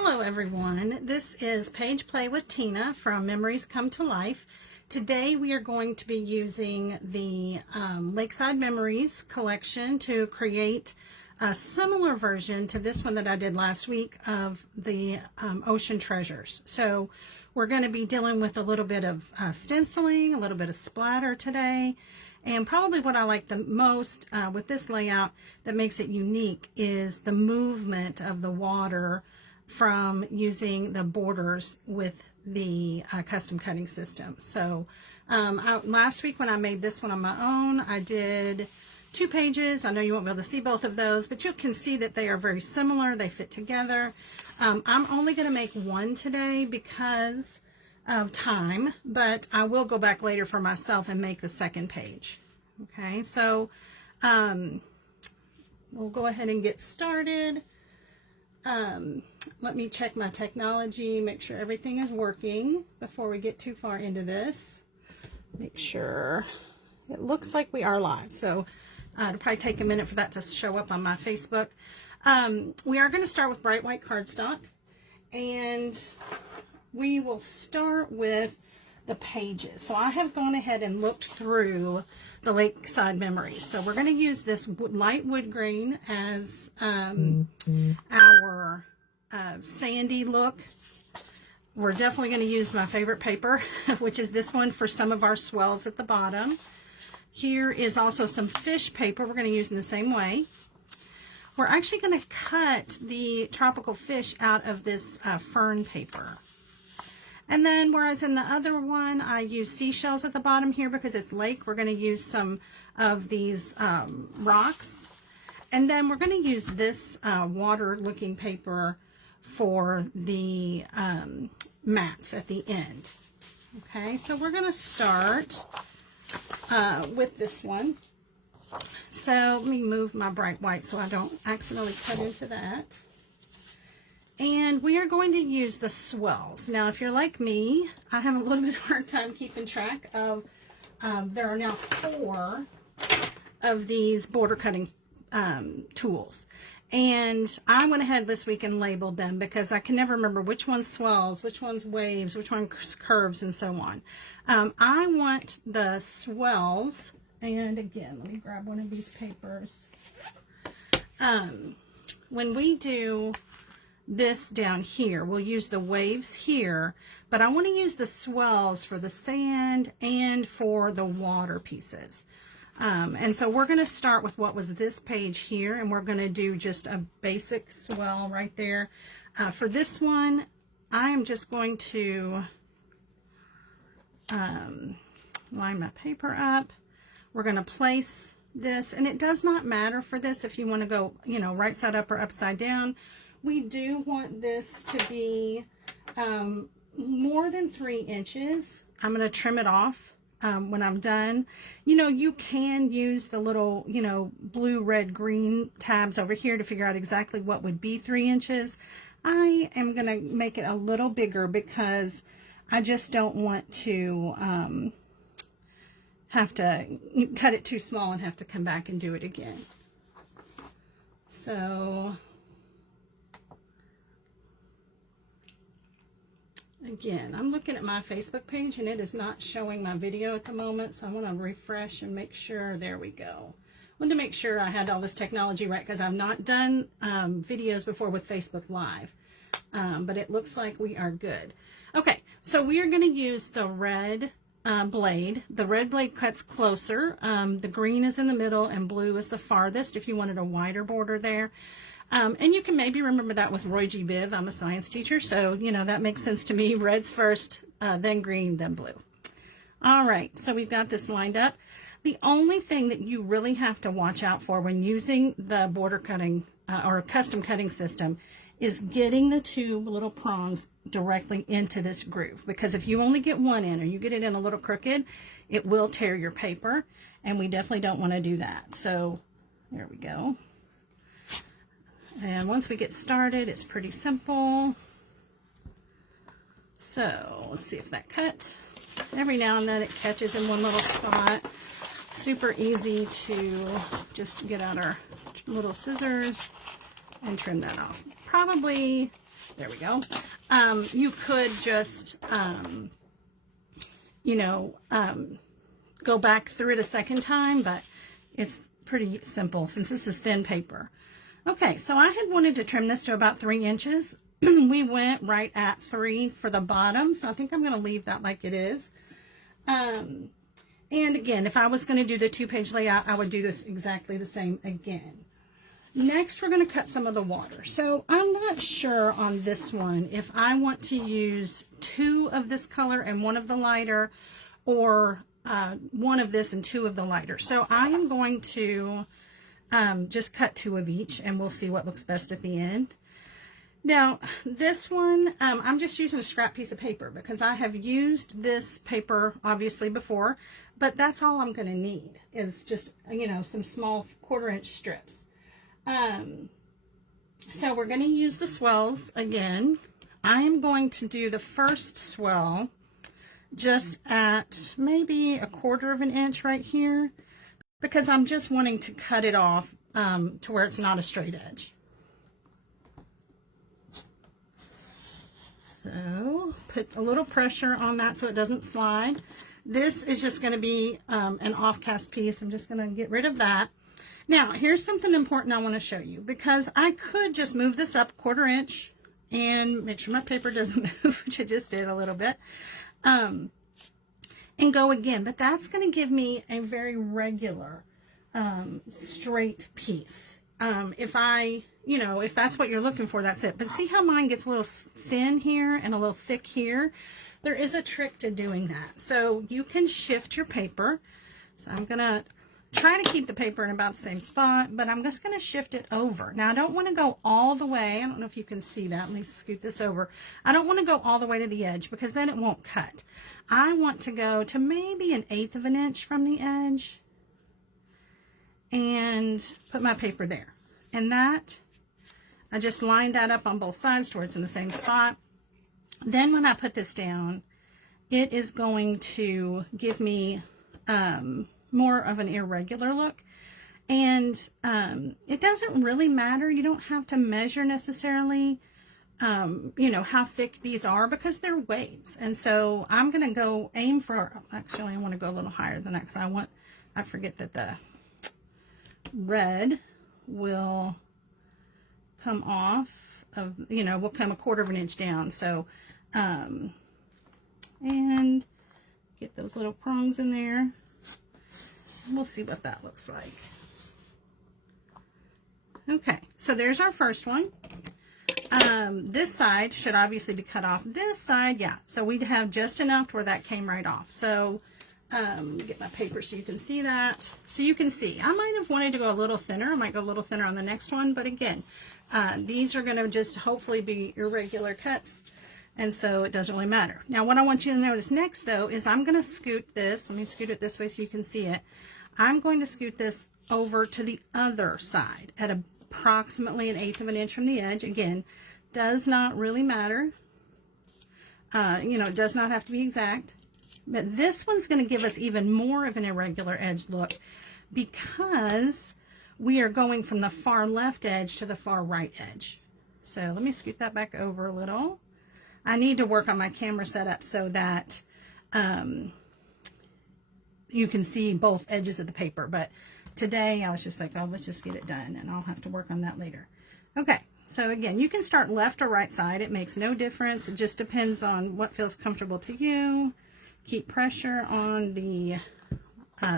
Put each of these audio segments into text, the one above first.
Hello everyone, this is Page Play with Tina from Memories Come to Life. Today we are going to be using the Lakeside Memories collection to create a similar version to this one that I did last week of the Ocean Treasures. So we're going to be dealing with a little bit of stenciling, a little bit of splatter today. And probably what I like the most with this layout that makes it unique is the movement of the water from using the borders with the custom cutting system. So last week when I made this one on my own, I did 2 pages. I know you won't be able to see both of those, but you can see that they are very similar. They fit together. I'm only going to make one today because of time, but I will go back later for myself and make the second page. Okay, so we'll go ahead and get started. Let me check my technology, make sure everything is working before we get too far into this. Make sure it looks like we are live. So it'll probably take a minute for that to show up on my Facebook. We are going to start with bright white cardstock, and we will start with the pages. So I have gone ahead and looked through the Lakeside Memories. So we're going to use this light wood grain as our sandy look. We're definitely going to use my favorite paper, which is this one for some of our swells at the bottom. Here is also some fish paper we're going to use in the same way. We're actually going to cut the tropical fish out of this fern paper. And then whereas in the other one, I use seashells at the bottom here because it's lake, we're going to use some of these rocks. And then we're going to use this water looking paper for the mats at the end. Okay, so we're going to start with this one. So let me move my bright white so I don't accidentally cut into that. And we are going to use the swells. Now, if you're like me, I have a little bit of a hard time keeping track of, there are now 4 of these border cutting tools. And I went ahead this week and labeled them because I can never remember which one's swells, which one's waves, which one's curves, and so on. I want the swells, and again, let me grab one of these papers. When we do this down here, we'll use the waves here, but I want to use the swells for the sand and for the water pieces. And so we're going to start with what was this page here, and we're going to do just a basic swell right there. For this one, I am just going to line my paper up. We're going to place this, and it does not matter for this if you want to go, you know, right side up or upside down. We do want this to be more than 3 inches. I'm going to trim it off when I'm done. You know, you can use the little, you know, blue, red, green tabs over here to figure out exactly what would be 3 inches. I am going to make it a little bigger because I just don't want to have to cut it too small and have to come back and do it again. So again, I'm looking at my Facebook page and it is not showing my video at the moment, so I want to refresh and make sure. There we go. I wanted to make sure I had all this technology right because I've not done videos before with Facebook Live, but it looks like we are good. Okay, so we are going to use the red blade. The red blade cuts closer. The green is in the middle and blue is the farthest if you wanted a wider border there. And you can maybe remember that with Roy G. Biv. I'm a science teacher, so, you know, that makes sense to me. Red's first, then green, then blue. All right, so we've got this lined up. The only thing that you really have to watch out for when using the border cutting or custom cutting system is getting the 2 little prongs directly into this groove. Because if you only get one in or you get it in a little crooked, it will tear your paper, and we definitely don't want to do that. So there we go. And once we get started, it's pretty simple. So let's see if that cut. Every now and then it catches in one little spot. Super easy to just get out our little scissors and trim that off. Probably There we go. You could just, you know, go back through it a second time, but it's pretty simple since this is thin paper. Okay, so I had wanted to trim this to about 3 inches. We went right at 3 for the bottom, so I think I'm going to leave that like it is. And again, if I was going to do the 2-page layout, I would do this exactly the same again. Next, we're going to cut some of the water. So I'm not sure on this one if I want to use 2 of this color and 1 of the lighter, or 1 of this and 2 of the lighter. So I am going to just cut 2 of each, and we'll see what looks best at the end. Now, this one, I'm just using a scrap piece of paper because I have used this paper obviously before, but that's all I'm going to need is just, you know, some small 1/4-inch strips. So we're going to use the swells again. I am going to do the first swell just at maybe 1/4 of an inch right here, because I'm just wanting to cut it off to where it's not a straight edge. So put a little pressure on that so it doesn't slide. This is just going to be an off-cast piece. I'm just going to get rid of that. Now, here's something important I want to show you, because I could just move this up 1/4 inch and make sure my paper doesn't move, which I just did a little bit, and go again. But that's going to give me a very regular straight piece. If I, you know, if that's what you're looking for, that's it. But see how mine gets a little thin here and a little thick here? There is a trick to doing that. So you can shift your paper. So I'm going to try to keep the paper in about the same spot, but I'm just going to shift it over. Now, I don't want to go all the way. I don't know if you can see that. Let me scoot this over. I don't want to go all the way to the edge because then it won't cut. I want to go to maybe 1/8 of an inch from the edge and put my paper there. And that, I just lined that up on both sides to where it's in the same spot. Then when I put this down, it is going to give me more of an irregular look. And it doesn't really matter. You don't have to measure necessarily, you know, how thick these are, because they're waves. And so I'm going to go aim for, actually I want to go a little higher than that because I forget that the red will come off of, you know, will come 1/4 of an inch down. So, and get those little prongs in there. We'll see what that looks like. Okay, so there's our first one. This side should obviously be cut off. This side, yeah, so we'd have just enough where that came right off. So get my paper so you can see that. So you can see, I might have wanted to go a little thinner. I might go a little thinner on the next one, but again, these are going to just hopefully be irregular cuts, and so it doesn't really matter. Now, what I want you to notice next, though, is I'm going to scoot this. Let me scoot it this way so you can see it. I'm going to scoot this over to the other side at approximately 1/8 of an inch from the edge. Again, does not really matter. You know, it does not have to be exact. But this one's going to give us even more of an irregular edge look because we are going from the far left edge to the far right edge. So let me scoot that back over a little. I need to work on my camera setup so that you can see both edges of the paper. But today I was just like, oh, let's just get it done, and I'll have to work on that later. Okay, so again, you can start left or right side. It makes no difference. It just depends on what feels comfortable to you. Keep pressure on the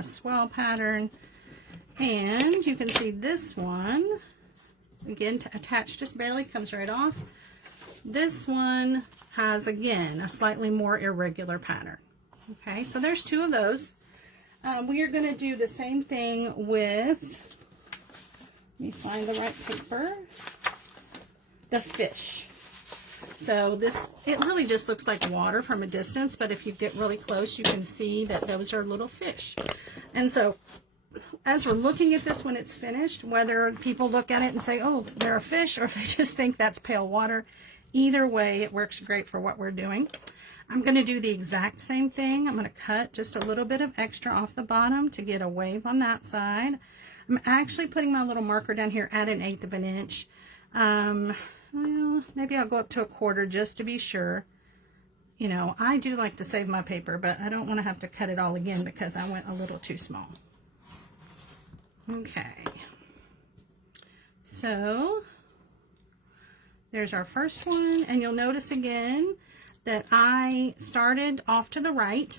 swell pattern. And you can see this one, again, attached just barely, comes right off. This one has, again, a slightly more irregular pattern. Okay, so there's 2 of those. We are going to do the same thing with, let me find the right paper, the fish. So this, it really just looks like water from a distance, but if you get really close, you can see that those are little fish. And so as we're looking at this when it's finished, whether people look at it and say, oh, they're a fish, or if they just think that's pale water, either way, it works great for what we're doing. I'm going to do the exact same thing. I'm going to cut just a little bit of extra off the bottom to get a wave on that side. I'm actually putting my little marker down here at 1/8 of an inch. Well, Maybe I'll go up to 1/4 just to be sure. You know, I do like to save my paper, but I don't want to have to cut it all again because I went a little too small. Okay. So there's our first one, and you'll notice again that I started off to the right.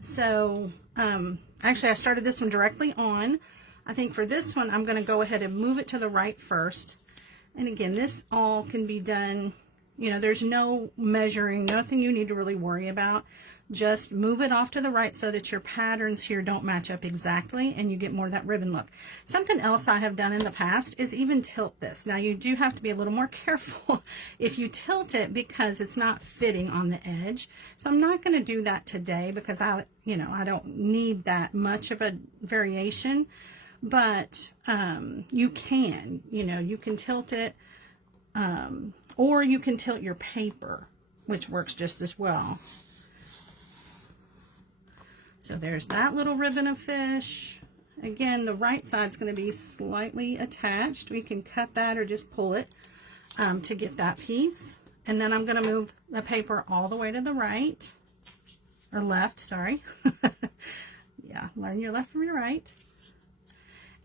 So actually I started this one directly on. I think for this one I'm going to go ahead and move it to the right first. And again, this all can be done, you know, there's no measuring, nothing you need to really worry about. Just move it off to the right so that your patterns here don't match up exactly and you get more of that ribbon look. Something else I have done in the past is even tilt this. Now you do have to be a little more careful if you tilt it because it's not fitting on the edge. So I'm not going to do that today because I don't need that much of a variation, but you can, you can tilt it, or you can tilt your paper, which works just as well. So there's that little ribbon of fish. Again, the right side's going to be slightly attached. We can cut that or just pull it to get that piece. And then I'm going to move the paper all the way to the right, or left, sorry. Yeah, learn your left from your right.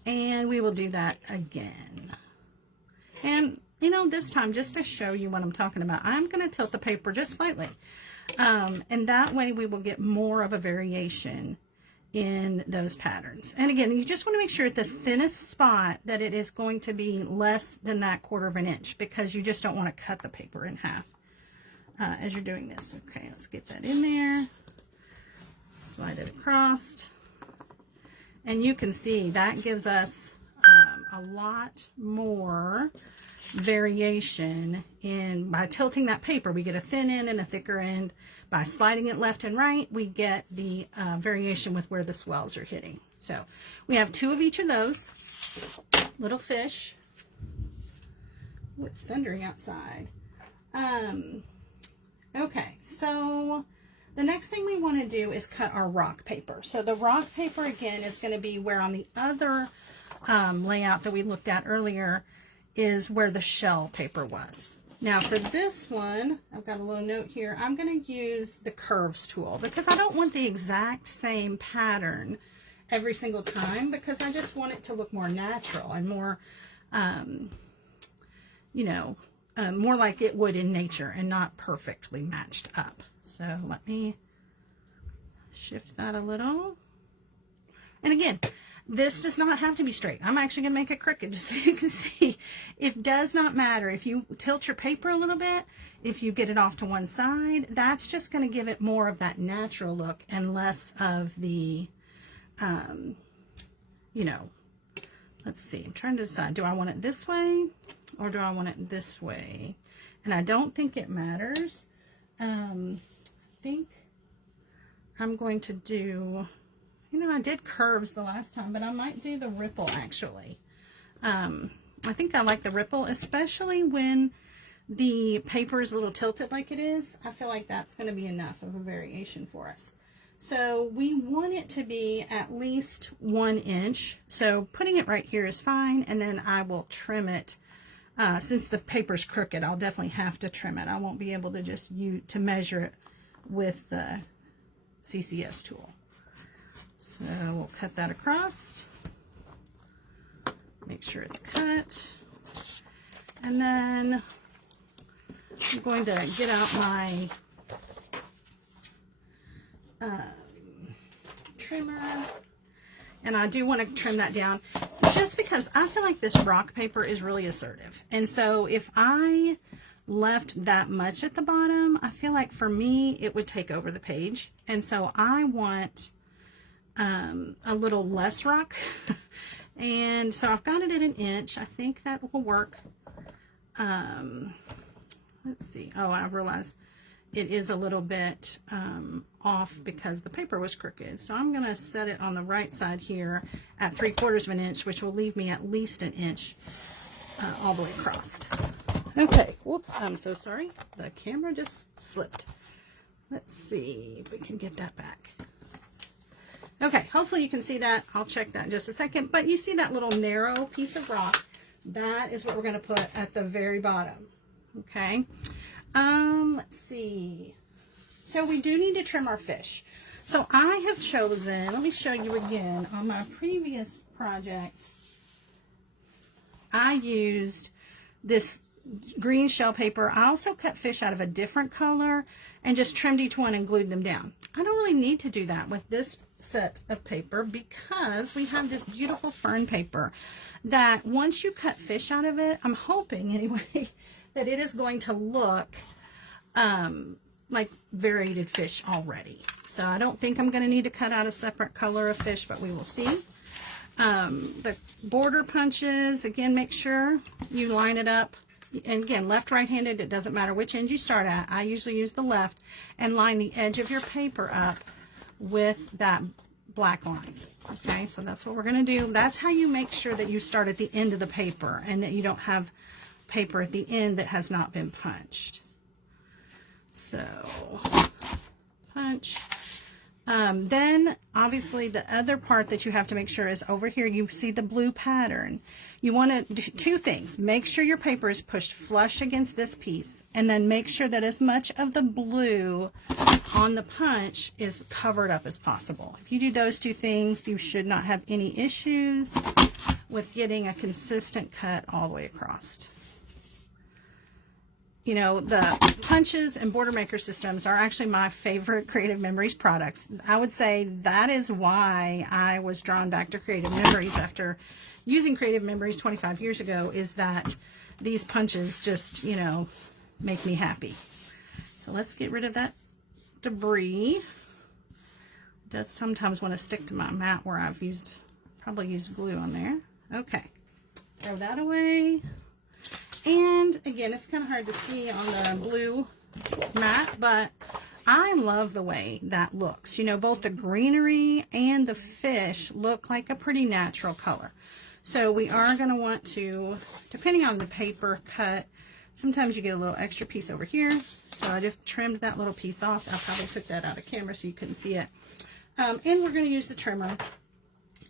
And we will do that again. And, this time, just to show you what I'm talking about, I'm going to tilt the paper just slightly. And that way we will get more of a variation in those patterns. And again, you just want to make sure at this thinnest spot that it is going to be less than that 1/4 inch, because you just don't want to cut the paper in half as you're doing this. Okay, let's get that in there. Slide it across. And you can see that gives us a lot more variation by tilting that paper. We get a thin end and a thicker end. By sliding it left and right, we get the variation with where the swells are hitting. So we have 2 of each of those little fish. Oh, it's thundering outside. Okay, so the next thing we want to do is cut our rock paper. So the rock paper again is going to be where on the other layout that we looked at earlier is where the shell paper was. Now for this one, I've got a little note here. I'm going to use the curves tool because I don't want the exact same pattern every single time, because I just want it to look more natural and more, more like it would in nature and not perfectly matched up. So let me shift that a little. And again, this does not have to be straight. I'm actually going to make it crooked just so you can see. It does not matter. If you tilt your paper a little bit, if you get it off to one side, that's just going to give it more of that natural look and less of the, let's see. I'm trying to decide, do I want it this way or do I want it this way? And I don't think it matters. I think I'm going to do... I did curves the last time, but I might do the ripple actually. I think I like the ripple, especially when the paper is a little tilted like it is. I feel like that's going to be enough of a variation for us. So we want it to be at least 1 inch. So putting it right here is fine, and then I will trim it. Since the paper's crooked, I'll definitely have to trim it. I won't be able to just measure it with the CCS tool. So we'll cut that across, make sure it's cut, and then I'm going to get out my trimmer, and I do want to trim that down just because I feel like this rock paper is really assertive. And so if I left that much at the bottom, I feel like for me it would take over the page, and so I want a little less rock. And so I've got it at 1 inch. I think that will work. Let's see. Oh, I realized it is a little bit off because the paper was crooked. So I'm going to set it on the right side here at 3/4 inch, which will leave me at least 1 inch all the way across. Okay. Whoops. I'm so sorry. The camera just slipped. Let's see if we can get that back. Okay, hopefully you can see that. I'll check that in just a second. But you see that little narrow piece of rock? That is what we're going to put at the very bottom. Okay. Let's see. So we do need to trim our fish. So I have chosen, let me show you again, on my previous project, I used this green shell paper. I also cut fish out of a different color and just trimmed each one and glued them down. I don't really need to do that with this set of paper because we have this beautiful fern paper that once you cut fish out of it, I'm hoping anyway, that it is going to look like variegated fish already. So I don't think I'm going to need to cut out a separate color of fish, but we will see. The border punches, again, make sure you line it up. And again, left, right-handed, it doesn't matter which end you start at. I usually use the left, and line the edge of your paper up with that black line. Okay, so that's what we're going to do. That's how you make sure that you start at the end of the paper and that you don't have paper at the end that has not been punched. So, punch. Then, obviously, the other part that you have to make sure is over here, you see the blue pattern. You want to do two things. Make sure your paper is pushed flush against this piece, and then make sure that as much of the blue on the punch is covered up as possible. If you do those two things, you should not have any issues with getting a consistent cut all the way across. You know, the punches and border maker systems are actually my favorite Creative Memories products. I would say that is why I was drawn back to Creative Memories after using Creative Memories 25 years ago, is that these punches just, you know, make me happy. So let's get rid of that debris. It does sometimes want to stick to my mat where I've probably used glue on there. Okay, throw that away. And again, it's kind of hard to see on the blue mat, but I love the way that looks. You know, both the greenery and the fish look like a pretty natural color. So we are going to want to, depending on the paper cut, sometimes you get a little extra piece over here. So I just trimmed that little piece off. I probably took that out of camera so you couldn't see it. And we're going to use the trimmer.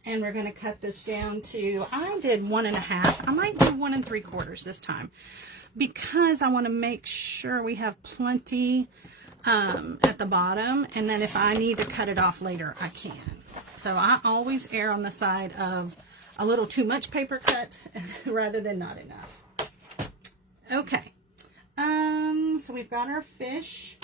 And we're going to cut this down to, I did 1.5. I might do 1 3/4 this time because I want to make sure we have plenty at the bottom. And then if I need to cut it off later, I can. So I always err on the side of a little too much paper cut rather than not enough. Okay. So we've got our fish.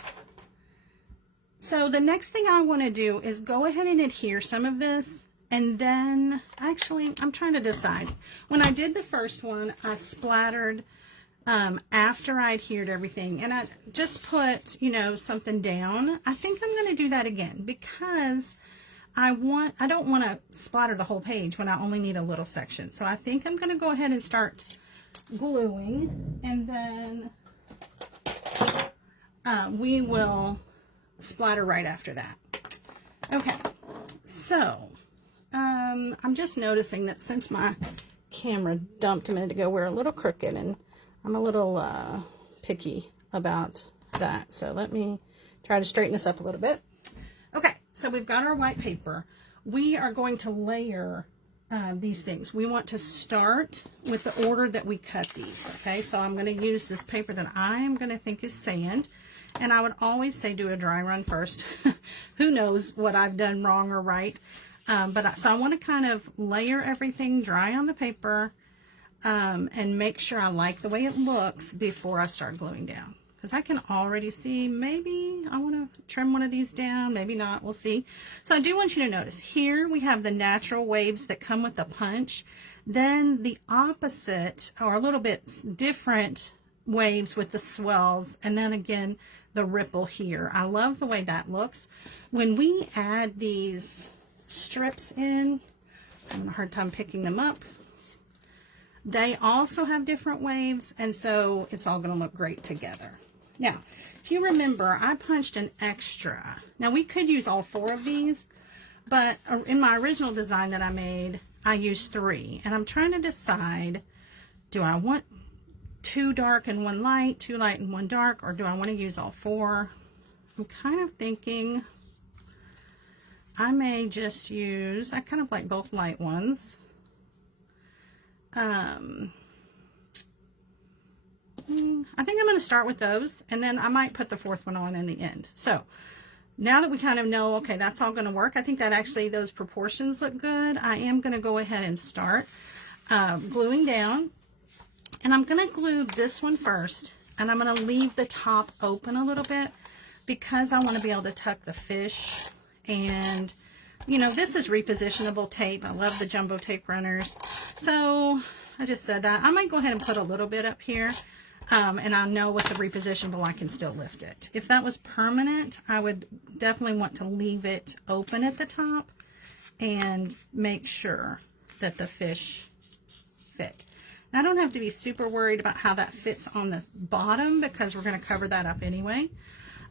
So the next thing I want to do is go ahead and adhere some of this. And then, actually, I'm trying to decide. When I did the first one, I splattered after I adhered everything. And I just put, you know, something down. I think I'm going to do that again because I don't want to splatter the whole page when I only need a little section. So I think I'm going to go ahead and start gluing. And then we will splatter right after that. Okay, so I'm just noticing that since my camera dumped a minute ago, we're a little crooked, and I'm a little picky about that. So let me try to straighten this up a little bit. Okay, so we've got our white paper. We are going to layer these things. We want to start with the order that we cut these. Okay, so I'm going to use this paper that I'm going to think is sand. And I would always say do a dry run first. Who knows what I've done wrong or right. So I want to kind of layer everything dry on the paper and make sure I like the way it looks before I start gluing down. Because I can already see maybe I want to trim one of these down, maybe not, we'll see. So I do want you to notice here we have the natural waves that come with the punch. Then the opposite or a little bit different waves with the swells, and then again the ripple here. I love the way that looks. When we add these strips in, I'm having a hard time picking them up. They also have different waves, and so it's all going to look great together. Now, if you remember, I punched an extra. Now, we could use all 4 of these, but in my original design that I made, I used 3. And I'm trying to decide, do I want 2 dark and 1 light, 2 light and 1 dark, or do I want to use all 4? I'm kind of thinking I may just use, I kind of like both light ones. I think I'm going to start with those, and then I might put the fourth one on in the end. So now that we kind of know, okay, that's all going to work, I think that actually those proportions look good. I am going to go ahead and start gluing down. And I'm going to glue this one first, and I'm going to leave the top open a little bit because I want to be able to tuck the fish. And, you know, this is repositionable tape. I love the jumbo tape runners. So I just said that. I might go ahead and put a little bit up here. And I know with the repositionable, I can still lift it. If that was permanent, I would definitely want to leave it open at the top and make sure that the fish fit. I don't have to be super worried about how that fits on the bottom because we're going to cover that up anyway.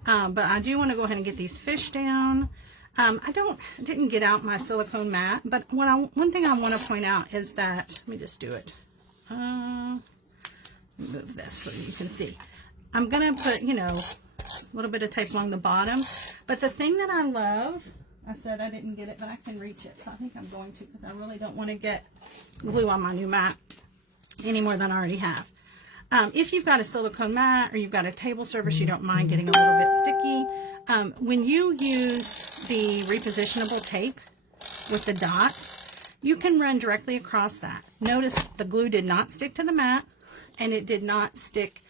But I do want to go ahead and get these fish down. I didn't get out my silicone mat, but one thing I want to point out is that, let me just do it. Move this so you can see. I'm going to put, you know, a little bit of tape along the bottom. But the thing that I love, I said I didn't get it, but I can reach it. So I think I'm going to because I really don't want to get glue on my new mat any more than I already have. If you've got a silicone mat or you've got a table surface, you don't mind getting a little bit sticky. When you use the repositionable tape with the dots, you can run directly across that. Notice the glue did not stick to the mat, and it did not stick,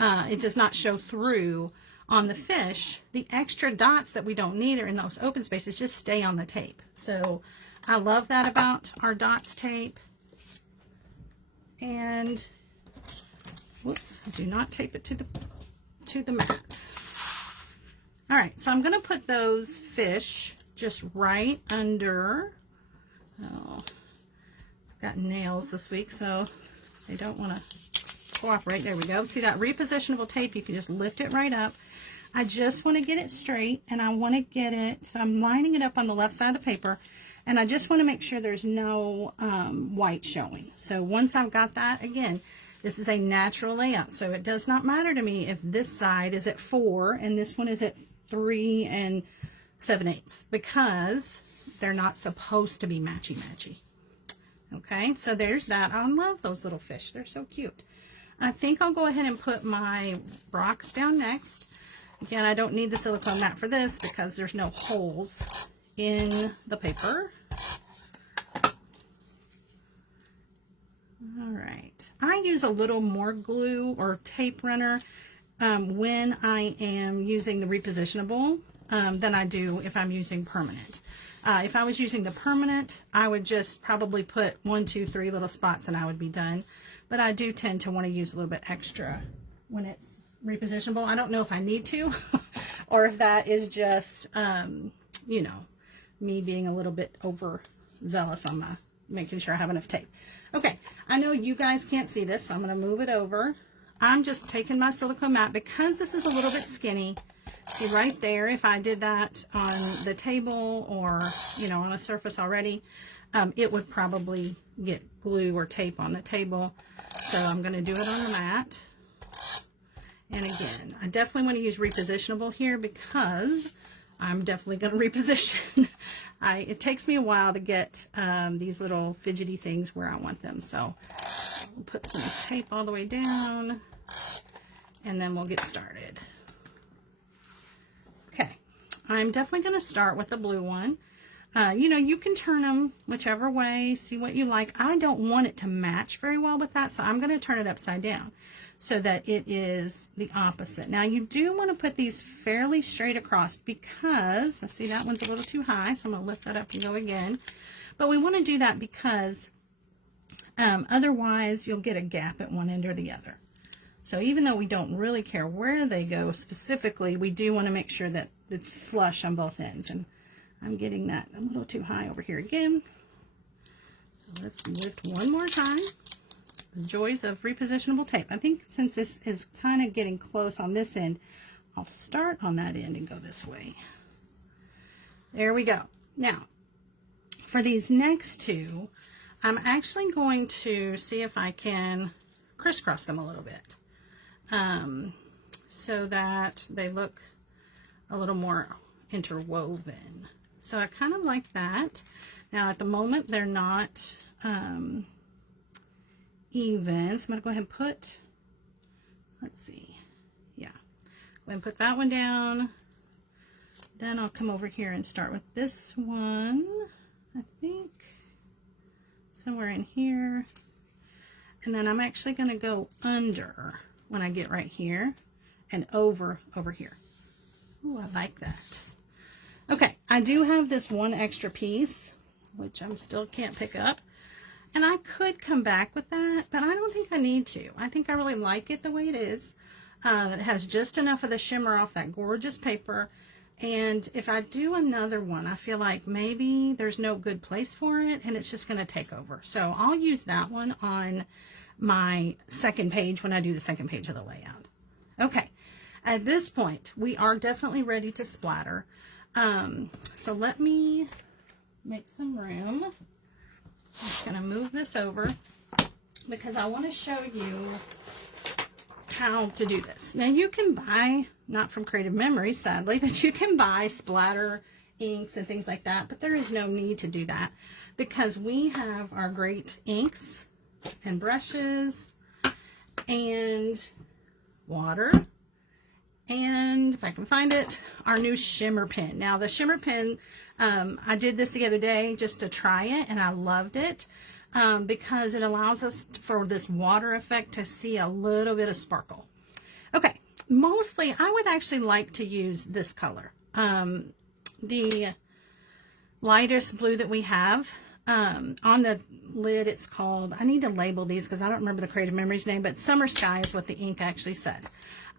it does not show through on the fish. The extra dots that we don't need are in those open spaces, just stay on the tape. So I love that about our dots tape. And whoops, do not tape it to the mat. All right, so I'm going to put those fish just right under. Oh, I've got nails this week, so they don't want to cooperate. There we go. See that repositionable tape? You can just lift it right up. I just want to get it straight, and I want to get it, so I'm lining it up on the left side of the paper. And I just want to make sure there's no white showing. So once I've got that, again, this is a natural layout. So it does not matter to me if this side is at 4 and this one is at 3 7/8 because they're not supposed to be matchy-matchy. Okay, so there's that. I love those little fish. They're so cute. I think I'll go ahead and put my rocks down next. Again, I don't need the silicone mat for this because there's no holes in the paper. All right, I use a little more glue or tape runner when I am using the repositionable than I do if I'm using permanent. If I was using the permanent, I would just probably put 1, 2, 3 little spots and I would be done. But I do tend to want to use a little bit extra when it's repositionable. I don't know if I need to or if that is just, you know, me being a little bit overzealous on my making sure I have enough tape. Okay, I know you guys can't see this, so I'm going to move it over. I'm just taking my silicone mat because this is a little bit skinny. See right there, if I did that on the table or, you know, on a surface already, it would probably get glue or tape on the table. So I'm going to do it on the mat. And again, I definitely want to use repositionable here because I'm definitely going to reposition. It takes me a while to get these little fidgety things where I want them. So we'll put some tape all the way down and then we'll get started. Okay, I'm definitely going to start with the blue one. You know, you can turn them whichever way, see what you like. I don't want it to match very well with that, so I'm going to turn it upside down so that it is the opposite. Now, you do want to put these fairly straight across because, I see that one's a little too high, so I'm going to lift that up and go again. But we want to do that because otherwise you'll get a gap at one end or the other. So even though we don't really care where they go specifically, we do want to make sure that it's flush on both ends. And I'm getting that a little too high over here again. So let's lift one more time. The joys of repositionable tape. I think since this is kind of getting close on this end, I'll start on that end and go this way. There we go. Now, for these next two, I'm actually going to see if I can crisscross them a little bit so that they look a little more interwoven. So I kind of like that. Now at the moment they're not even, so I'm going to go ahead and put let's see. Yeah. Go ahead and put that one down. Then I'll come over here and start with this one. I think somewhere in here. And then I'm actually going to go under when I get right here and over here. Ooh, I like that. Okay, I do have this one extra piece, which I'm still can't pick up. And I could come back with that, but I don't think I need to. I think I really like it the way it is. It has just enough of the shimmer off that gorgeous paper. And if I do another one, I feel like maybe there's no good place for it and it's just going to take over. So I'll use that one on my second page when I do the second page of the layout. Okay, at this point, we are definitely ready to splatter. So let me make some room. I'm just going to move this over because I want to show you how to do this. Now you can buy, not from Creative Memories sadly, but you can buy splatter inks and things like that, but there is no need to do that because we have our great inks and brushes and water, and if I can find it, our new shimmer pen. Now the shimmer pen, I did this the other day just to try it and I loved it because it allows us for this water effect to see a little bit of sparkle. Okay, mostly I would actually like to use this color. The lightest blue that we have, on the lid it's called, I need to label these because I don't remember the Creative Memories name, but Summer Sky is what the ink actually says.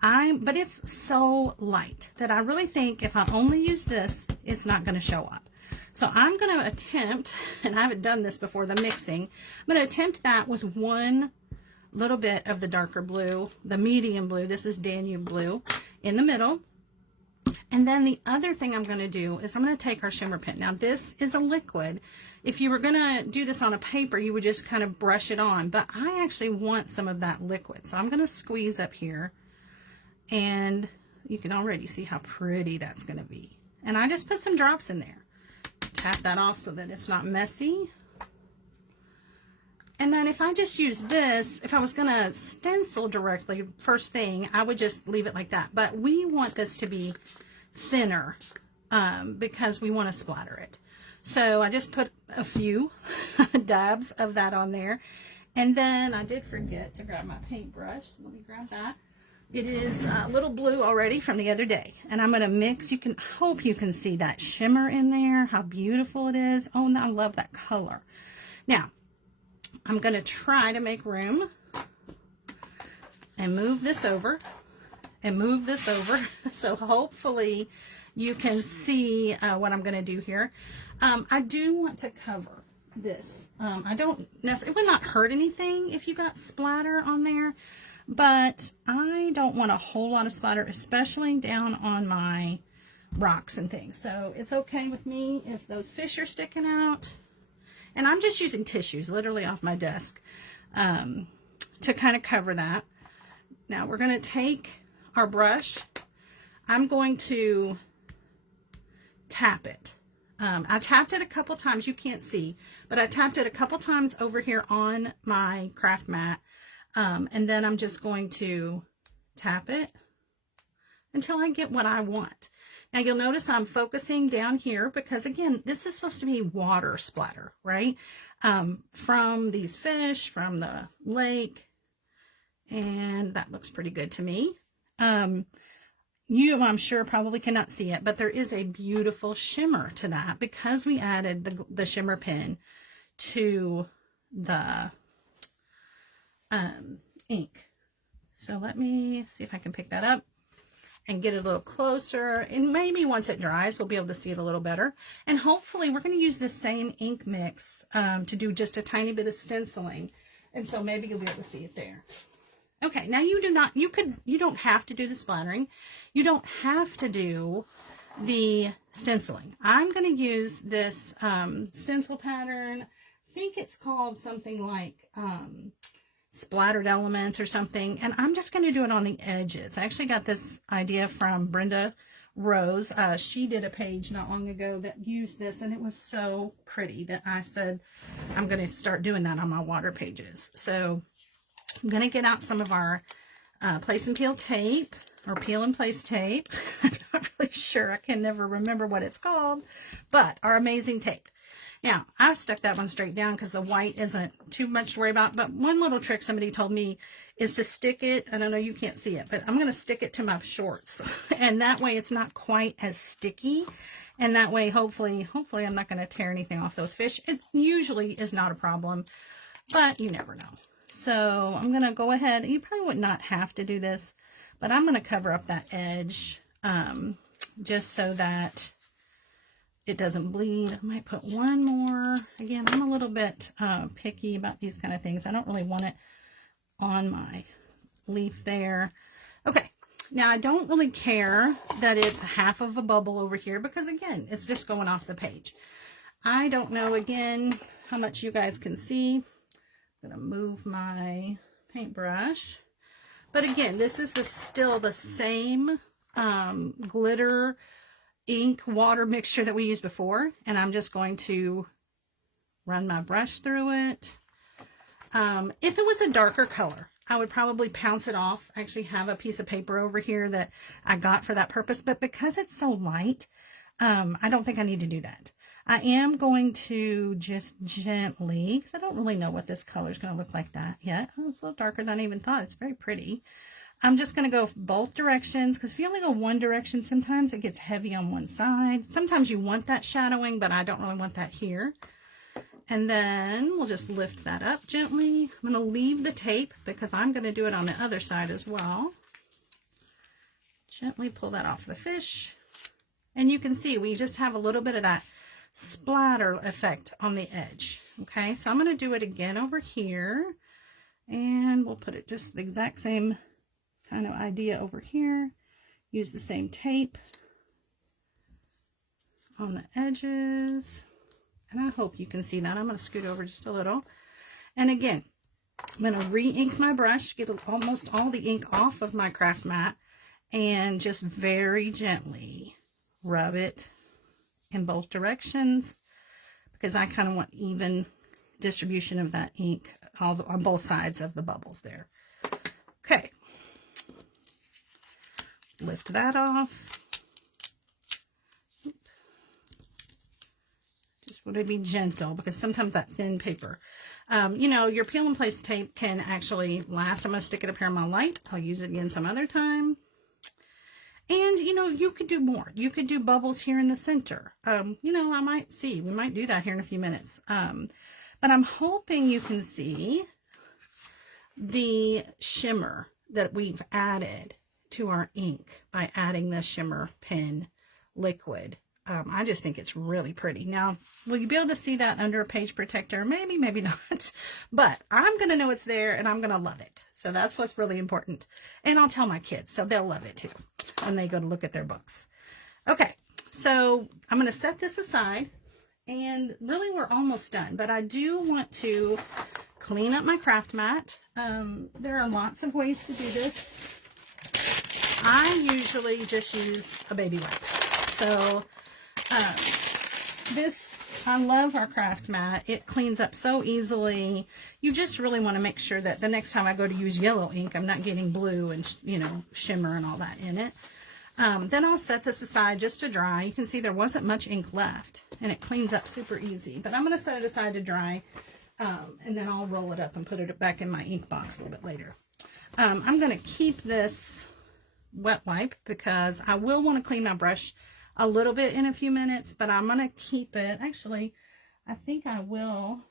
But it's so light that I really think if I only use this, it's not going to show up. So I'm going to attempt, and I haven't done this before, the mixing. I'm going to attempt that with one little bit of the darker blue, the medium blue. This is Danube blue in the middle. And then the other thing I'm going to do is I'm going to take our shimmer pen. Now this is a liquid. If you were going to do this on a paper, you would just kind of brush it on. But I actually want some of that liquid. So I'm going to squeeze up here. And you can already see how pretty that's going to be. And I just put some drops in there. Tap that off so that it's not messy. And then if I just use this, if I was going to stencil directly first thing, I would just leave it like that. But we want this to be thinner because we want to splatter it. So I just put a few dabs of that on there. And then I did forget to grab my paintbrush. Let me grab that. It is a little blue already from the other day. And I'm going to mix. You can hope you can see that shimmer in there, how beautiful it is. Oh, and I love that color. Now, I'm going to try to make room and move this over and move this over. So hopefully you can see what I'm going to do here. I do want to cover this. I don't necessarily, it would not hurt anything if you got splatter on there, but I don't want a whole lot of splatter, especially down on my rocks and things. So it's okay with me if those fish are sticking out. And I'm just using tissues literally off my desk to kind of cover that. Now we're going to take our brush. I'm going to tap it. I tapped it a couple times. You can't see, but I tapped it a couple times over here on my craft mat. And then I'm just going to tap it until I get what I want. Now you'll notice I'm focusing down here because again, this is supposed to be water splatter, right? From these fish, from the lake, and that looks pretty good to me. You, I'm sure, probably cannot see it, but there is a beautiful shimmer to that because we added the shimmer pen to the ink. So let me see if I can pick that up and get it a little closer, and maybe once it dries we'll be able to see it a little better. And hopefully we're going to use the same ink mix to do just a tiny bit of stenciling, and so maybe you'll be able to see it there. Okay, now you don't have to do the splattering. You don't have to do the stenciling. I'm going to use this stencil pattern. I think it's called something like Splattered Elements or something, and I'm just going to do it on the edges. I actually got this idea from Brenda Rose. She did a page not long ago that used this, and it was so pretty that I said I'm going to start doing that on my water pages. So I'm going to get out some of our place and peel tape, or peel and place tape. I'm not really sure. I can never remember what it's called, but our amazing tape. Now, I stuck that one straight down because the white isn't too much to worry about. But one little trick somebody told me is to stick it. I don't know, you can't see it, but I'm going to stick it to my shorts. And that way it's not quite as sticky. And that way, hopefully I'm not going to tear anything off those fish. It usually is not a problem, but you never know. So I'm going to go ahead. You probably would not have to do this, but I'm going to cover up that edge just so that it doesn't bleed. I might put one more. Again, I'm a little bit picky about these kind of things. I don't really want it on my leaf there. Okay, now I don't really care that it's half of a bubble over here because, again, it's just going off the page. I don't know, again, how much you guys can see. I'm going to move my paintbrush. But again, this is still the same glitter ink water mixture that we used before, and I'm just going to run my brush through it. If it was a darker color, I would probably pounce it off. I actually have a piece of paper over here that I got for that purpose, but because it's so light, I don't think I need to do that. I am going to just gently, because I don't really know what this color is going to look like that yet. Oh, it's a little darker than I even thought. It's very pretty. I'm just going to go both directions, because if you only go one direction, sometimes it gets heavy on one side. Sometimes you want that shadowing, but I don't really want that here. And then we'll just lift that up gently. I'm going to leave the tape because I'm going to do it on the other side as well. Gently pull that off the fish. And you can see we just have a little bit of that splatter effect on the edge. Okay, so I'm going to do it again over here. And we'll put it just the exact same kind of idea over here. Use the same tape on the edges. And I hope you can see that. I'm going to scoot over just a little. And again, I'm going to re-ink my brush, get almost all the ink off of my craft mat, and just very gently rub it in both directions because I kind of want even distribution of that ink on both sides of the bubbles there. Okay. Lift that off. Just want to be gentle because sometimes that thin paper, you know, your peel and place tape can actually last. I'm going to stick it up here on my light. I'll use it again some other time. And, you know, you could do more. You could do bubbles here in the center. You know, we might do that here in a few minutes. But I'm hoping you can see the shimmer that we've added to our ink by adding the shimmer pen liquid. I just think it's really pretty. Now, will you be able to see that under a page protector? Maybe, maybe not. But I'm going to know it's there and I'm going to love it. So that's what's really important. And I'll tell my kids, so they'll love it too when they go to look at their books. Okay, so I'm going to set this aside. And really, we're almost done. But I do want to clean up my craft mat. There are lots of ways to do this. I usually just use a baby wipe. So I love our craft mat. It cleans up so easily. You just really want to make sure that the next time I go to use yellow ink, I'm not getting blue and, you know, shimmer and all that in it. Then I'll set this aside just to dry. You can see there wasn't much ink left, and it cleans up super easy. But I'm going to set it aside to dry, and then I'll roll it up and put it back in my ink box a little bit later. I'm going to keep this wet wipe because I will want to clean my brush a little bit in a few minutes, but I'm going to keep it. Actually, I think I will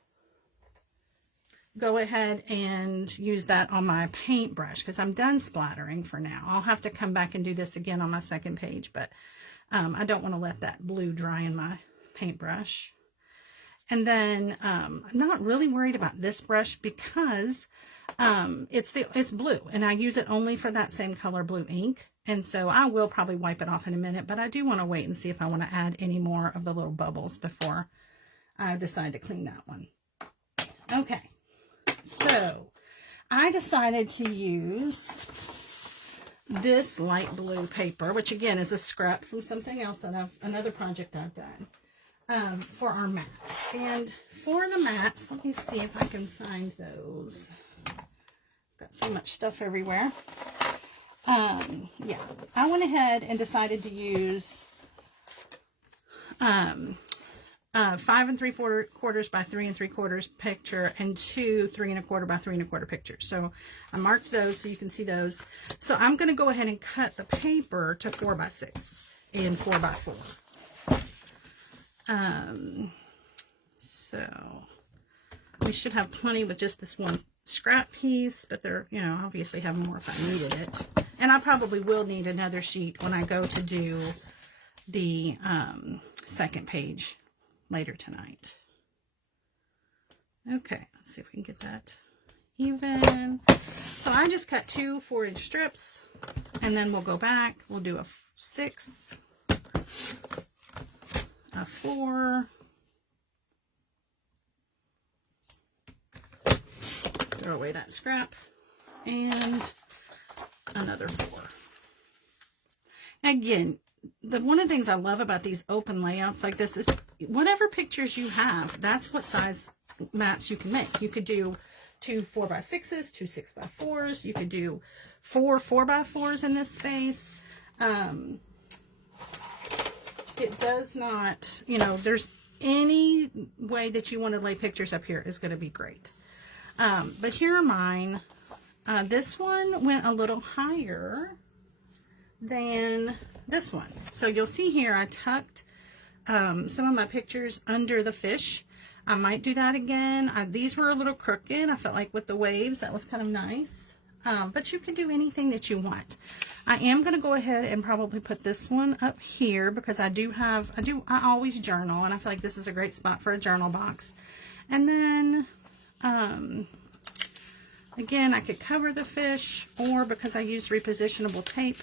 go ahead and use that on my paintbrush because I'm done splattering for now. I'll have to come back and do this again on my second page, but I don't want to let that blue dry in my paintbrush. And then I'm not really worried about this brush because it's blue and I use it only for that same color blue ink. And so I will probably wipe it off in a minute, but I do want to wait and see if I want to add any more of the little bubbles before I decide to clean that one. Okay, so I decided to use this light blue paper, which again is a scrap from something else that another project I've done for our mats. And for the mats, let me see if I can find those. Got so much stuff everywhere. yeah, I went ahead and decided to use 5 3/4 by 3 3/4 picture and 2 3 1/4 by 3 1/4 pictures. So I marked those so you can see those. So I'm going to go ahead and cut the paper to 4 by 6 and 4 by 4. So we should have plenty with just this one scrap piece, but they're, you know, obviously have more if I needed it. And I probably will need another sheet when I go to do the second page later tonight. Okay, let's see if we can get that even. So I just cut 2 4-inch strips, and then we'll go back. We'll do a 6, a 4, throw away that scrap, and another 4. Again, one of the things I love about these open layouts like this is whatever pictures you have, that's what size mats you can make. You could do 2 4 by 6s, 2 6 by 4s. You could do 4 4 by 4s in this space. It does not, you know, there's any way that you want to lay pictures up here is going to be great. But here are mine. This one went a little higher than this one. So you'll see here I tucked some of my pictures under the fish. I might do that again. These were a little crooked. I felt like with the waves that was kind of nice. But you can do anything that you want. I am going to go ahead and probably put this one up here because I always journal, and I feel like this is a great spot for a journal box. And then again, I could cover the fish, or because I use repositionable tape,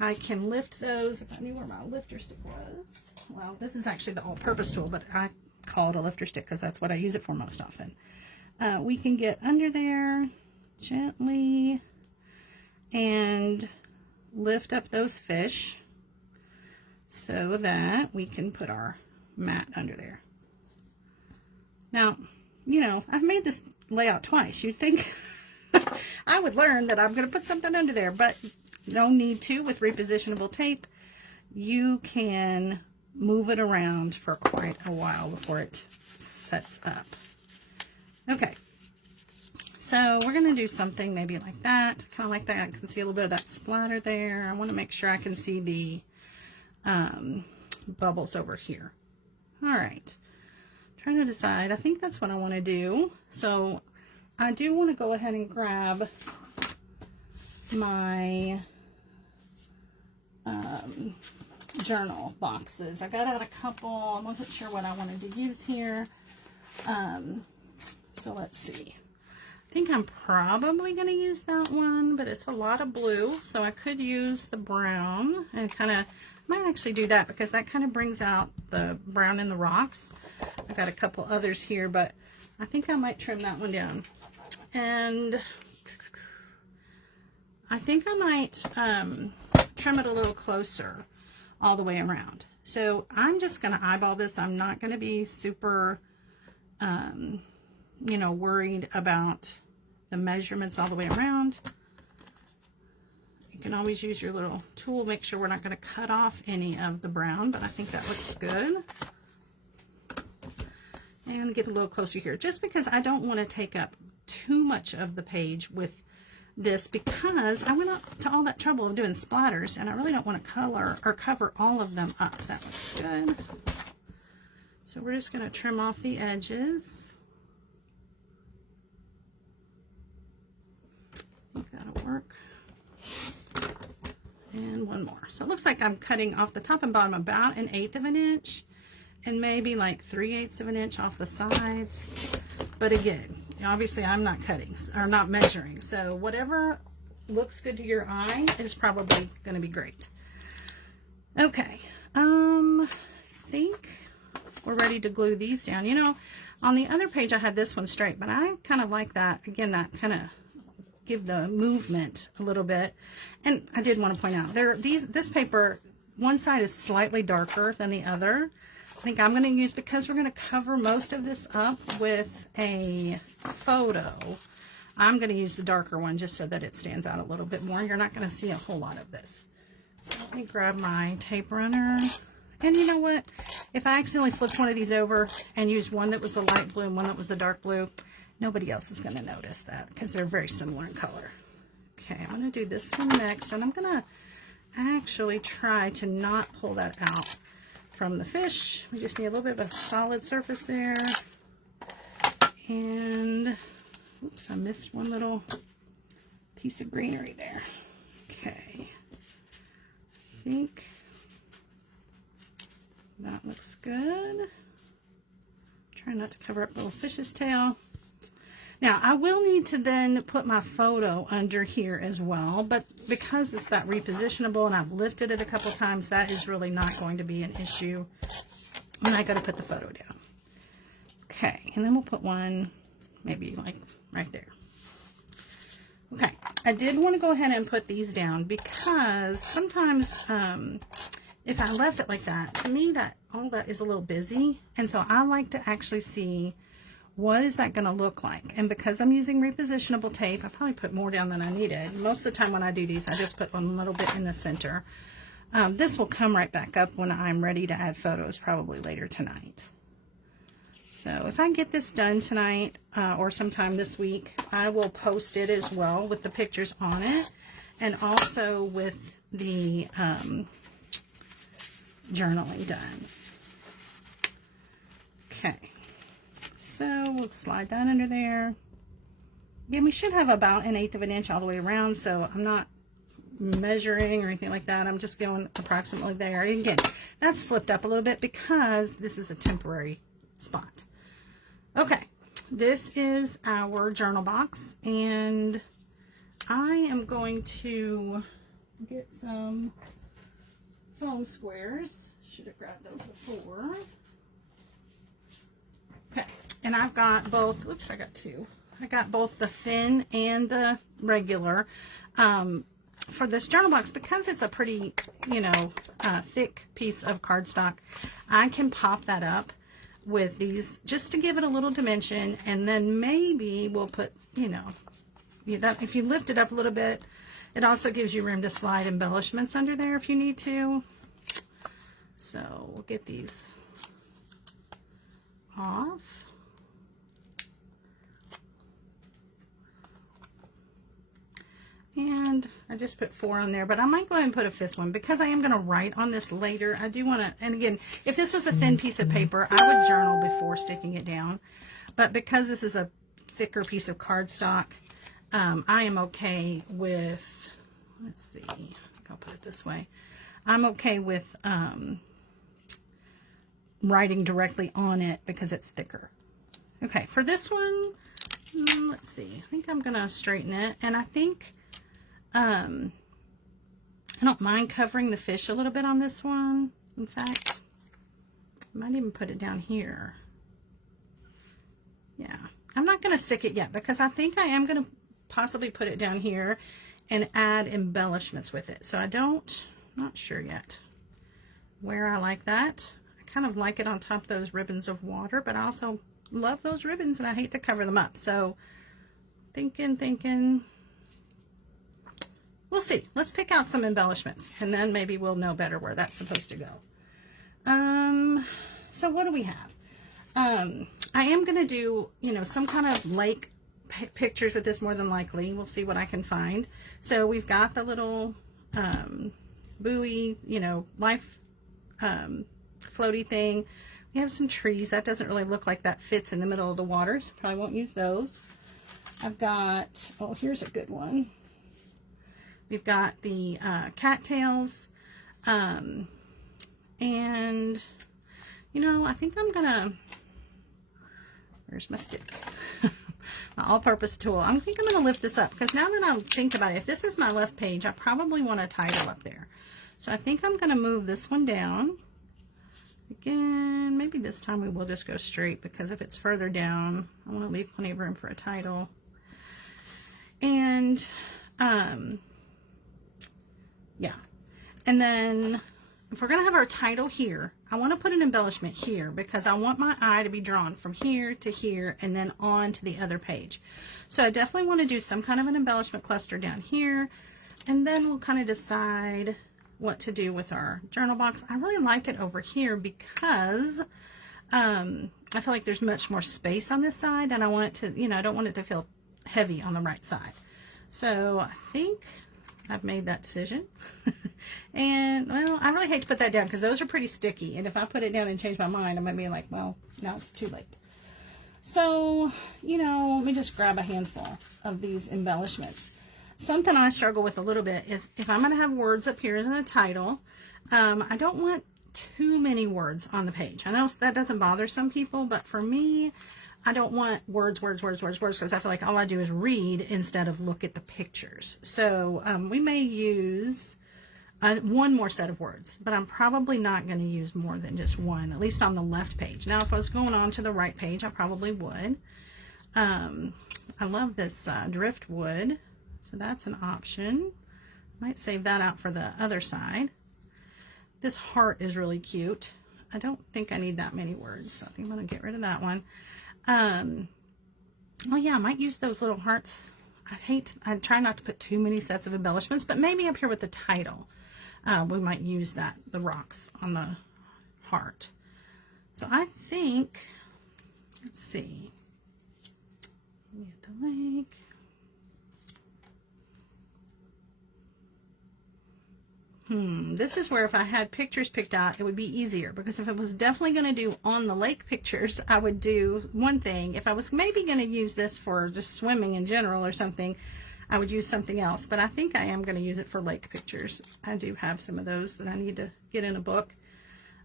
I can lift those. If I knew where my lifter stick was. Well, this is actually the all-purpose tool, but I call it a lifter stick because that's what I use it for most often. We can get under there gently and lift up those fish so that we can put our mat under there. Now, you know, I've made this layout twice. You'd think I would learn that I'm going to put something under there, but no need to. With repositionable tape, you can move it around for quite a while before it sets up. Okay, so we're going to do something maybe like that, kind of like that. I can see a little bit of that splatter there. I want to make sure I can see the bubbles over here. All right, trying to decide. I think that's what I want to do. So I do want to go ahead and grab my journal boxes. I got out a couple. I wasn't sure what I wanted to use here. So let's see. I think I'm probably going to use that one, but it's a lot of blue, so I could use the brown and kind of, might actually do that because that kind of brings out the brown in the rocks. I got a couple others here, but I think I might trim that one down. And I think I might trim it a little closer all the way around. So I'm just going to eyeball this. I'm not going to be super, you know, worried about the measurements all the way around. You can always use your little tool, make sure we're not going to cut off any of the brown, but I think that looks good. And get a little closer here, just because I don't want to take up too much of the page with this, because I went up to all that trouble of doing splatters, and I really don't want to color or cover all of them up. That looks good. So we're just going to trim off the edges. I think that'll work. And one more. So it looks like I'm cutting off the top and bottom about 1/8 of an inch, and maybe like 3/8 of an inch off the sides. But again, obviously I'm not cutting or not measuring, so whatever looks good to your eye is probably going to be great. Okay, I think we're ready to glue these down. You know, on the other page I had this one straight, but I kind of like that. Again, that kind of give the movement a little bit. And I did want to point out this paper, one side is slightly darker than the other. I think I'm going to use, because we're going to cover most of this up with a photo, I'm going to use the darker one just so that it stands out a little bit more. You're not going to see a whole lot of this. So let me grab my tape runner. And you know what? If I accidentally flipped one of these over and used one that was the light blue and one that was the dark blue, nobody else is going to notice that because they're very similar in color. Okay, I'm going to do this one next, and I'm going to actually try to not pull that out from the fish. We just need a little bit of a solid surface there. And, oops, I missed one little piece of greenery there. Okay, I think that looks good. Try not to cover up the little fish's tail. Now, I will need to then put my photo under here as well, but because it's that repositionable and I've lifted it a couple times, that is really not going to be an issue when I go to put the photo down. Okay, and then we'll put one maybe like right there. Okay, I did want to go ahead and put these down because sometimes if I left it like that, to me that all that is a little busy, and so I like to actually see what is that going to look like. And because I'm using repositionable tape, I probably put more down than I needed. Most of the time when I do these, I just put a little bit in the center. This will come right back up when I'm ready to add photos, probably later tonight. So if I get this done tonight or sometime this week, I will post it as well with the pictures on it, and also with the journaling done. Okay. So we'll slide that under there. Again, we should have about 1/8 of an inch all the way around, so I'm not measuring or anything like that. I'm just going approximately there. And again, that's flipped up a little bit because this is a temporary spot. Okay, this is our journal box, and I am going to get some foam squares. Should have grabbed those before. Okay, and I've got both, oops, I got two. I got both the thin and the regular. For this journal box, because it's a pretty, you know, thick piece of cardstock, I can pop that up with these just to give it a little dimension, and then maybe we'll put, you know, if you lift it up a little bit, it also gives you room to slide embellishments under there if you need to. So we'll get these off. And I just put 4 on there, but I might go ahead and put a 5th one because I am going to write on this later. I do want to, and again, if this was a thin piece of paper, I would journal before sticking it down. But because this is a thicker piece of cardstock, I am okay with, let's see, I think I'll put it this way. I'm okay with writing directly on it because it's thicker. Okay, for this one, let's see, I think I'm going to straighten it, and I think I don't mind covering the fish a little bit on this one. In fact, I might even put it down here. Yeah, I'm not going to stick it yet because I think I am going to possibly put it down here and add embellishments with it. So not sure yet where I like that. I kind of like it on top of those ribbons of water, but I also love those ribbons and I hate to cover them up. So thinking, we'll see. Let's pick out some embellishments and then maybe we'll know better where that's supposed to go. So what do we have? I am going to do, you know, some kind of lake pictures with this more than likely. We'll see what I can find. So we've got the little buoy, you know, life floaty thing. We have some trees. That doesn't really look like that fits in the middle of the water, so probably won't use those. I've got, oh, here's a good one. We've got the cattails, and, you know, I think I'm gonna, where's my stick? My all-purpose tool. I think I'm gonna lift this up, because now that I'm thinking about it, if this is my left page, I probably want a title up there. So I think I'm gonna move this one down. Again, maybe this time we will just go straight, because if it's further down, I want to leave plenty of room for a title. And yeah, and then if we're gonna have our title here, I want to put an embellishment here because I want my eye to be drawn from here to here and then on to the other page. So I definitely want to do some kind of an embellishment cluster down here, and then we'll kind of decide what to do with our journal box. I really like it over here because I feel like there's much more space on this side, and I want it to, you know, I don't want it to feel heavy on the right side. So I think I've made that decision. And, well, I really hate to put that down because those are pretty sticky. And if I put it down and change my mind, I might be like, well, now it's too late. So, you know, let me just grab a handful of these embellishments. Something I struggle with a little bit is if I'm going to have words up here as a title, I don't want too many words on the page. I know that doesn't bother some people, but for me, I don't want words, because I feel like all I do is read instead of look at the pictures. So we may use one more set of words, but I'm probably not going to use more than just one, at least on the left page. Now, if I was going on to the right page, I probably would. I love this driftwood, so that's an option. Might save that out for the other side. This heart is really cute. I don't think I need that many words, so I think I'm going to get rid of that one. Oh yeah, I might use those little hearts. I try not to put too many sets of embellishments, but maybe up here with the title, we might use that, the rocks on the heart. So I think, let's see, maybe at the lake. This is where if I had pictures picked out, it would be easier, because if I was definitely going to do on the lake pictures, I would do one thing. If I was maybe going to use this for just swimming in general or something, I would use something else. But I think I am going to use it for lake pictures. I do have some of those that I need to get in a book.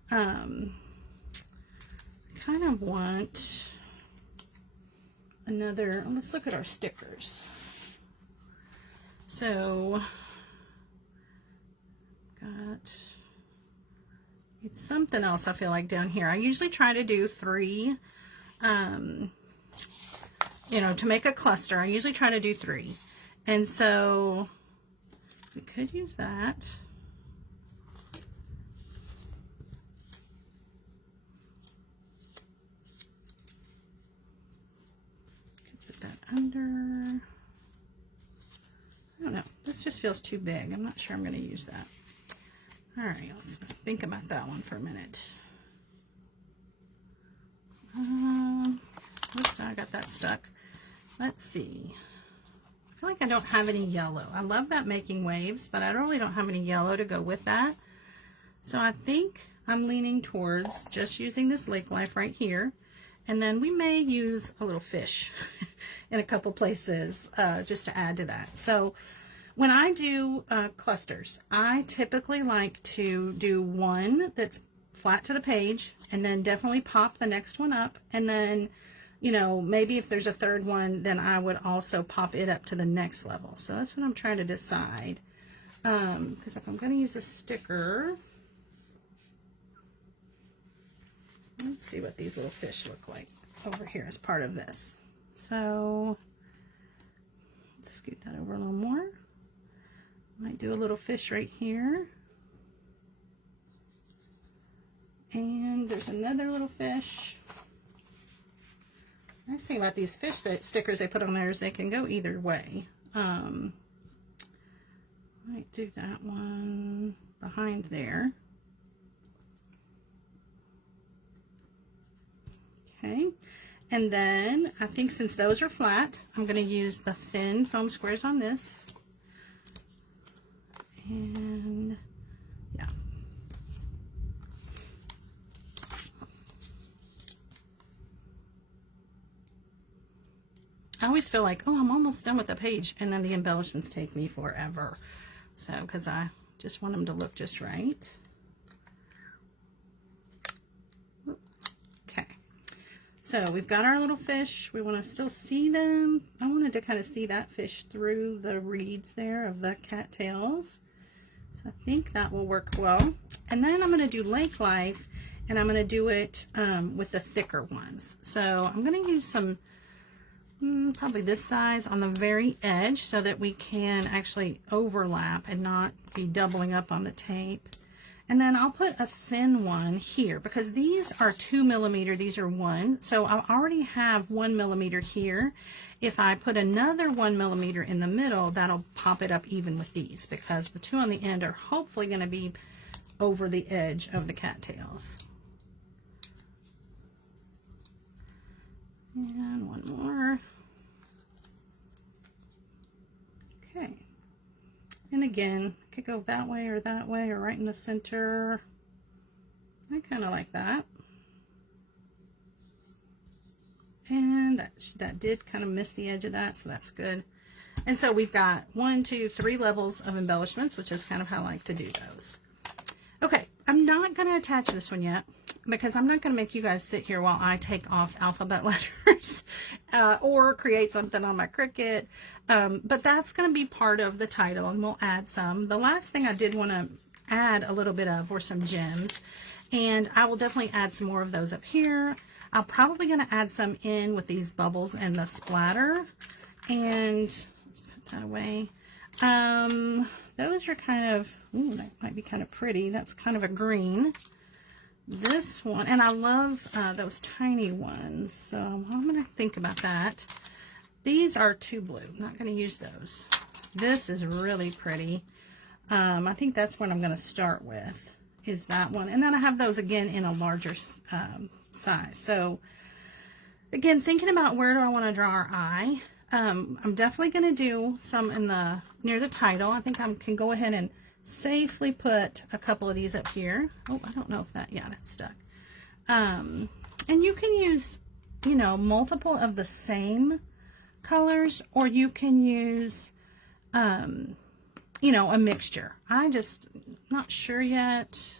Kind of want another, let's look at our stickers. So it's something else I feel like down here. I usually try to do 3, you know, to make a cluster. I usually try to do 3. And so we could use that. Could put that under. I don't know. This just feels too big. I'm not sure I'm going to use that. All right, let's think about that one for a minute. Oops, I got that stuck. Let's see. I feel like I don't have any yellow. I love that making waves, but I really don't have any yellow to go with that. So I think I'm leaning towards just using this lake life right here. And then we may use a little fish in a couple places just to add to that. So when I do clusters, I typically like to do one that's flat to the page and then definitely pop the next one up. And then, you know, maybe if there's a third one, then I would also pop it up to the next level. So that's what I'm trying to decide. Because if I'm going to use a sticker, let's see what these little fish look like over here as part of this. So let's scoot that over a little more. Might do a little fish right here. And there's another little fish. The nice thing about these fish stickers they put on there is they can go either way. Might do that one behind there. Okay. And then I think since those are flat, I'm going to use the thin foam squares on this. And yeah. I always feel like, oh, I'm almost done with the page, and then the embellishments take me forever. So, because I just want them to look just right. Okay. So we've got our little fish. We want to still see them. I wanted to kind of see that fish through the reeds there of the cattails. So I think that will work well. And then I'm going to do lake life, and I'm going to do it with the thicker ones. So I'm going to use some, probably this size on the very edge so that we can actually overlap and not be doubling up on the tape. And then I'll put a thin one here because these are 2mm, these are 1. So I already have 1mm here. If I put another 1mm in the middle, that'll pop it up even with these because the 2 on the end are hopefully going to be over the edge of the cattails. And one more. Okay. And again, could go that way or right in the center. I kind of like that. And that did kind of miss the edge of that, so that's good. And so we've got 1, 2, 3 levels of embellishments, which is kind of how I like to do those. Okay, I'm not going to attach this one yet because I'm not going to make you guys sit here while I take off alphabet letters or create something on my Cricut. But that's going to be part of the title, and we'll add some. The last thing I did want to add a little bit of were some gems, and I will definitely add some more of those up here. I'm probably going to add some in with these bubbles and the splatter, and let's put that away. Those are kind of, ooh, that might be kind of pretty. That's kind of a green. This one, and I love those tiny ones, so I'm going to think about that. These are too blue. I'm not going to use those. This is really pretty. I think that's what I'm going to start with, is that one. And then I have those again in a larger size. So again, thinking about where do I want to draw our eye. I'm definitely going to do some in the near the title. I think I can go ahead and safely put a couple of these up here. Oh, I don't know if that, yeah, that's stuck. And you can use, you know, multiple of the same colors, or you can use, you know, a mixture. I just not sure yet.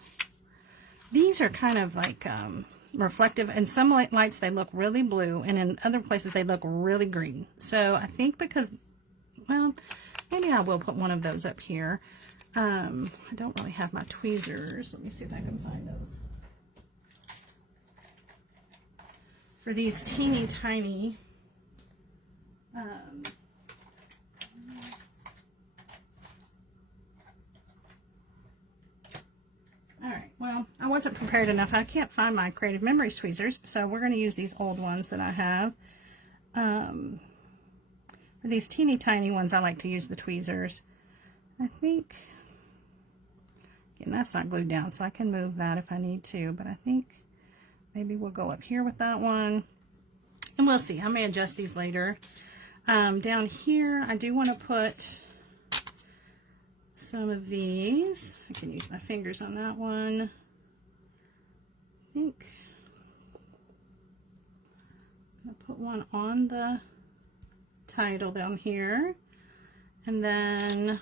These are kind of like reflective. In some lights they look really blue, and in other places they look really green. So I think because, well, maybe I will put one of those up here. I don't really have my tweezers. Let me see if I can find those. For these teeny tiny all right, well, I wasn't prepared enough. I can't find my Creative Memories tweezers, so we're going to use these old ones that I have. For these teeny tiny ones, I like to use the tweezers. I think, again, that's not glued down, so I can move that if I need to, but I think maybe we'll go up here with that one, and we'll see. I may adjust these later. Down here, I do want to put some of these. I can use my fingers on that one. I think I'm going to put one on the title down here, and then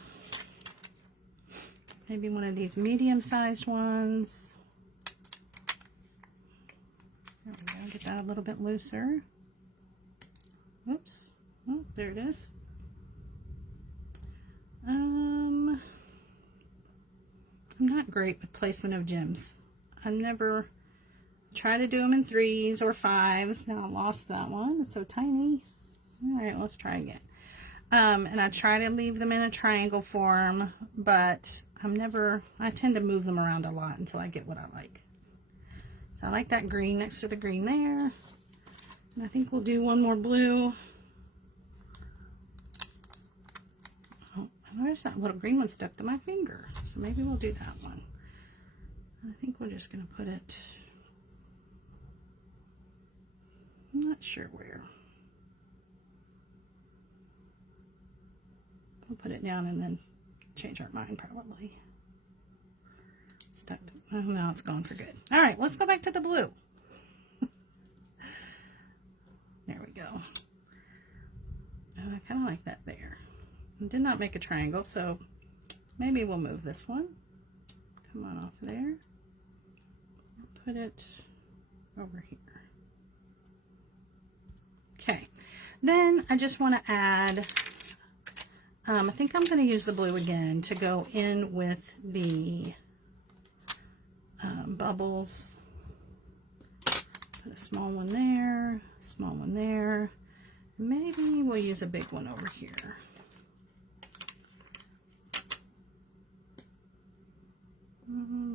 maybe one of these medium-sized ones. There we go. Get that a little bit looser. Whoops. Oh, there it is. I'm not great with placement of gems. I never try to do them in 3s or 5s. Now I lost that one. It's so tiny. All right, let's try again. And I try to leave them in a triangle form, but I tend to move them around a lot until I get what I like. So I like that green next to the green there. And I think we'll do one more blue. Oh, there's that little green one stuck to my finger. So maybe we'll do that one. I think we're just going to put it, I'm not sure where. We'll put it down and then change our mind probably. Stuck to, oh, now it's gone for good. All right, let's go back to the blue. There we go. Oh, I kind of like that there. I did not make a triangle, so maybe we'll move this one. Come on off there. Put it over here. Okay. Then I just want to add, I think I'm going to use the blue again to go in with the bubbles. Put a small one there, small one there. Maybe we'll use a big one over here.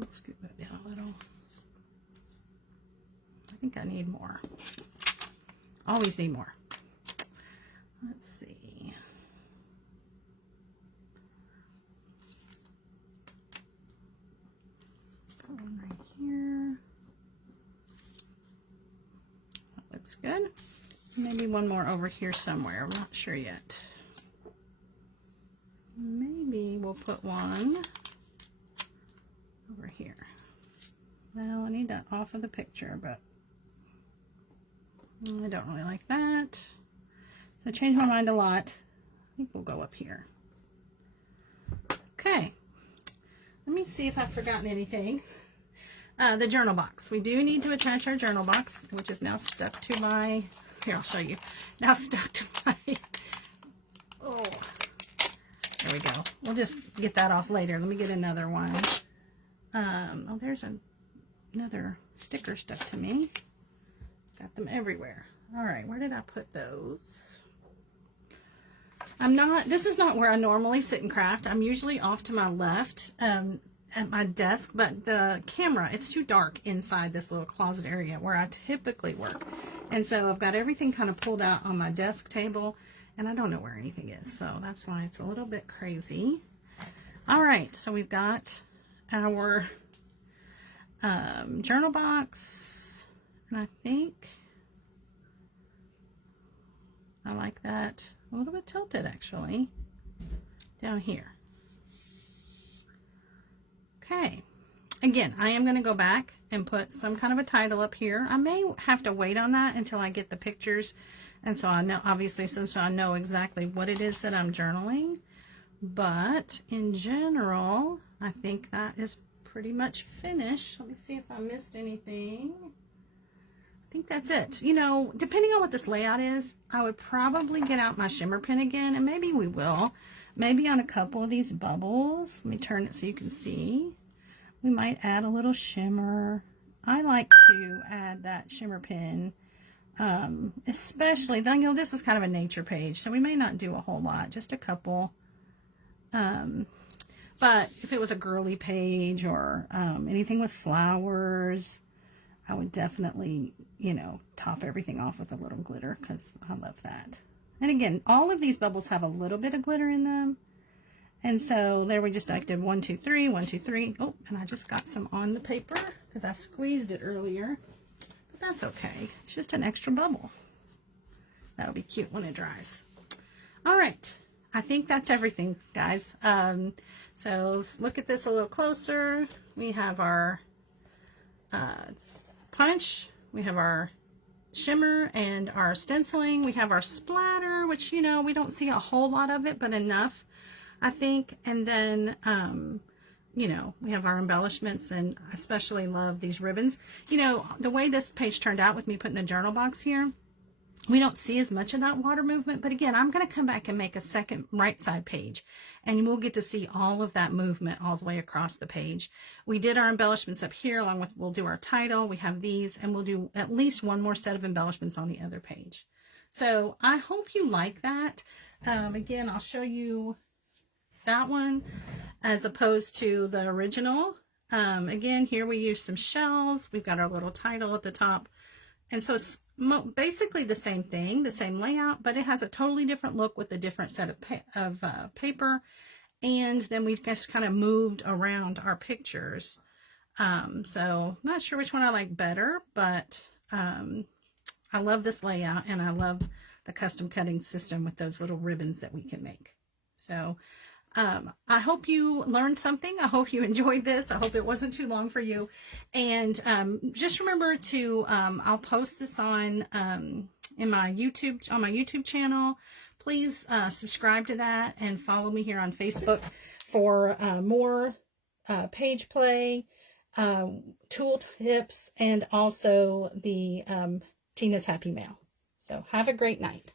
Let's scoot that down a little. I think I need more. Always need more. Let's see. Put one right here. That looks good. Maybe one more over here somewhere. I'm not sure yet. Maybe we'll put one over here. Well, I need that off of the picture, but I don't really like that. So I changed my mind a lot. I think we'll go up here. Okay. Let me see if I've forgotten anything. The journal box. We do need to attach our journal box, which is now stuck to my, here, I'll show you. Now stuck to my, oh, there we go. We'll just get that off later. Let me get another one. Oh, there's another sticker stuck to me. Got them everywhere. All right, where did I put those? This is not where I normally sit and craft. I'm usually off to my left at my desk, but the camera, it's too dark inside this little closet area where I typically work. And so I've got everything kind of pulled out on my desk table, and I don't know where anything is. So that's why it's a little bit crazy. All right, so we've got our journal box, and I think I like that a little bit tilted actually down here. Okay, again, I am going to go back and put some kind of a title up here. I may have to wait on that until I get the pictures, and so I know, obviously, so I know exactly what it is that I'm journaling. But in general, I think that is pretty much finished. Let me see if I missed anything. I think that's it. You know, depending on what this layout is, I would probably get out my shimmer pen again, and maybe we will. Maybe on a couple of these bubbles. Let me turn it so you can see. We might add a little shimmer. I like to add that shimmer pen, especially, you know, this is kind of a nature page, so we may not do a whole lot, just a couple. But if it was a girly page or anything with flowers, I would definitely, you know, top everything off with a little glitter, because I love that. And again, all of these bubbles have a little bit of glitter in them. And so there we just did 1, 2, 3, 1, 2, 3. Oh, and I just got some on the paper because I squeezed it earlier. But that's okay. It's just an extra bubble. That'll be cute when it dries. All right. I think that's everything, guys. So let's look at this a little closer. We have our punch. We have our shimmer and our stenciling. We have our splatter, which, you know, we don't see a whole lot of it, but enough, I think. And then, you know, we have our embellishments, and I especially love these ribbons. You know, the way this page turned out with me putting the journal box here, we don't see as much of that water movement, but again, I'm going to come back and make a second right side page, and we'll get to see all of that movement all the way across the page. We did our embellishments up here, along with, we'll do our title, we have these, and we'll do at least one more set of embellishments on the other page. So I hope you like that. Again, I'll show you that one as opposed to the original. Again, here we use some shells. We've got our little title at the top. And so it's basically the same thing, the same layout, but it has a totally different look with a different set of paper. And then we just kind of moved around our pictures. So not sure which one I like better, but I love this layout, and I love the custom cutting system with those little ribbons that we can make. So I hope you learned something. I hope you enjoyed this. I hope it wasn't too long for you. And just remember to, I'll post this on my YouTube channel. Please subscribe to that and follow me here on Facebook for more page play, tool tips, and also the Tina's Happy Mail. So have a great night.